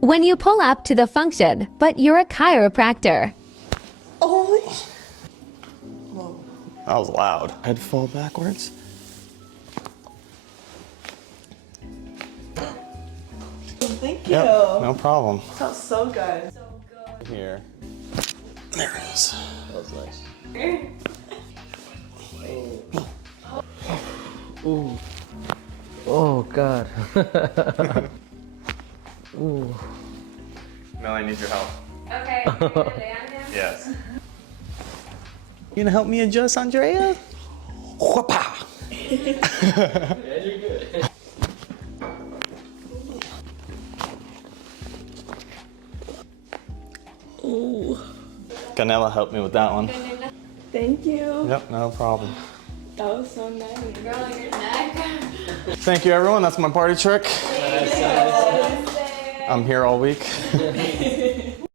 When you pull up to the function, but you're a chiropractor. Oh, whoa. That was loud. Head fall backwards. Thank you. Yep, no problem. Felt so good. Here. There it is. That was nice. Ooh. Oh God. Ooh. Mel, I need your help. Okay, you're gonna lay on him? Yes. You gonna help me adjust, Andrea? Whoopah! Yeah, you're good. Ooh. Ganella helped me with that one. Thank you. Yep, no problem. That was so nice. Girl on your neck. Thank you, everyone. That's my party trick. I'm here all week.